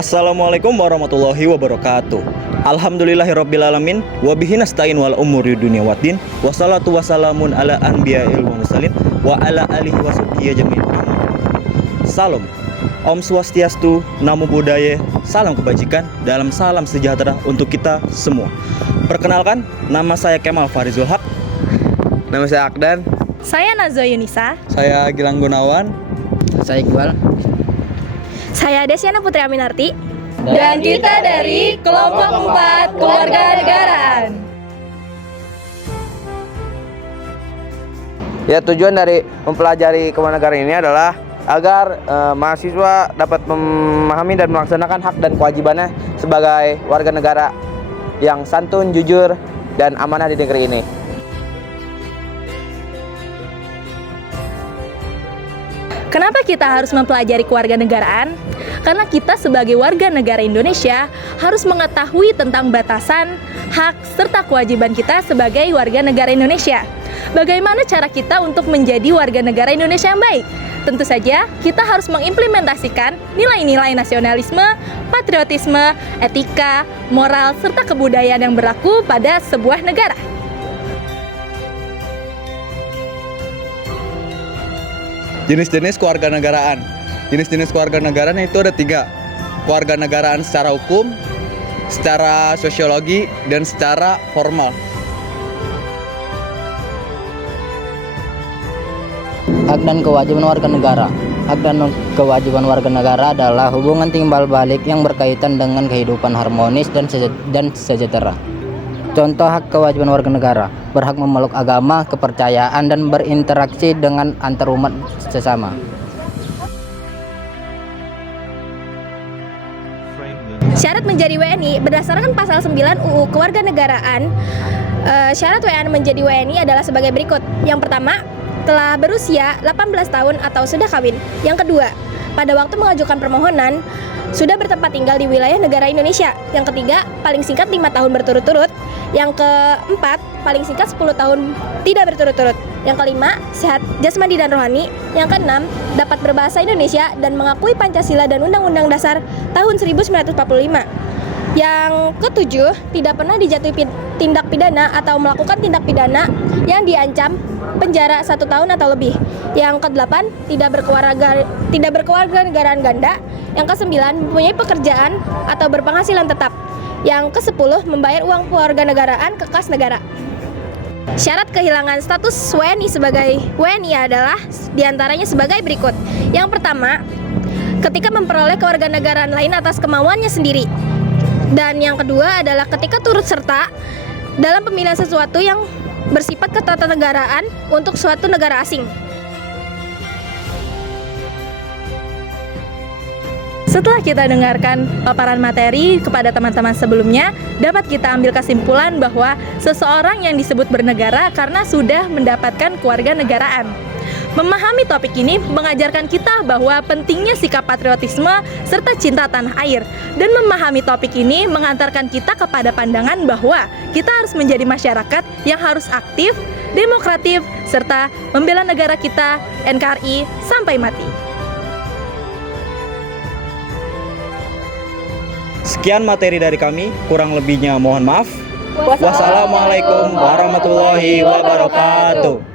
Assalamualaikum warahmatullahi wabarakatuh. Alhamdulillahirrabbilalamin. Wabihi nasta'in wal umuri dunia waddin. Wassalatu wassalamun ala anbiya'il wa mursalin wa ala alihi wa sahbihi ajmain. Salam. Om Swastiastu, Namo Buddhaya, salam kebajikan, dalam salam sejahtera untuk kita semua. Perkenalkan, nama saya Kemal Farizul Haq. Nama saya Akdan. Saya Nazo Yunisa. Saya Gilang Gunawan. Saya Iqbal. Saya Desyana Putri Aminarti. Dan kita dari Kelompok 4 Kewarganegaraan. Ya, tujuan dari mempelajari kewarganegaraan ini adalah agar mahasiswa dapat memahami dan melaksanakan hak dan kewajibannya sebagai warga negara yang santun, jujur, dan amanah di negeri ini. Kenapa kita harus mempelajari kewarganegaraan? Karena kita sebagai warga negara Indonesia harus mengetahui tentang batasan, hak, serta kewajiban kita sebagai warga negara Indonesia. Bagaimana cara kita untuk menjadi warga negara Indonesia yang baik? Tentu saja, kita harus mengimplementasikan nilai-nilai nasionalisme, patriotisme, etika, moral, serta kebudayaan yang berlaku pada sebuah negara. Jenis-jenis kewarganegaraan. Jenis-jenis kewarganegaraan itu ada 3. Kewarganegaraan secara hukum, secara sosiologi, dan secara formal. Hak dan kewajiban warga negara. Hak dan kewajiban warga negara adalah hubungan timbal balik yang berkaitan dengan kehidupan harmonis dan sejahtera. Contoh hak kewajiban warga negara: berhak memeluk agama, kepercayaan, dan berinteraksi dengan antarumat sesama. Syarat menjadi WNI berdasarkan pasal 9 UU Kewarganegaraan. Syarat WNI menjadi WNI adalah sebagai berikut. Yang pertama, telah berusia 18 tahun atau sudah kawin. Yang kedua, pada waktu mengajukan permohonan sudah bertempat tinggal di wilayah negara Indonesia. Yang ketiga, paling singkat 5 tahun berturut-turut. Yang keempat, paling singkat 10 tahun tidak berturut-turut. Yang kelima, sehat jasmani dan rohani. Yang keenam, dapat berbahasa Indonesia dan mengakui Pancasila dan Undang-Undang Dasar tahun 1945. Yang ketujuh, tidak pernah dijatuhi tindak pidana atau melakukan tindak pidana yang diancam penjara 1 tahun atau lebih. Yang kedelapan, tidak berkewarganegaraan ganda. Yang kesembilan, mempunyai pekerjaan atau berpenghasilan tetap. Yang ke-10, membayar uang kewarganegaraan ke kas negara. Syarat kehilangan status WNI sebagai WNI adalah diantaranya sebagai berikut. Yang pertama, ketika memperoleh kewarganegaraan lain atas kemauannya sendiri. Dan yang kedua adalah ketika turut serta dalam pemilihan sesuatu yang bersifat ketatanegaraan untuk suatu negara asing. Setelah kita dengarkan paparan materi kepada teman-teman sebelumnya, dapat kita ambil kesimpulan bahwa seseorang yang disebut bernegara karena sudah mendapatkan kewarganegaraan. Memahami topik ini mengajarkan kita bahwa pentingnya sikap patriotisme serta cinta tanah air. Dan memahami topik ini mengantarkan kita kepada pandangan bahwa kita harus menjadi masyarakat yang harus aktif, demokratif, serta membela negara kita, NKRI, sampai mati. Sekian materi dari kami, kurang lebihnya mohon maaf. Wassalamualaikum warahmatullahi wabarakatuh.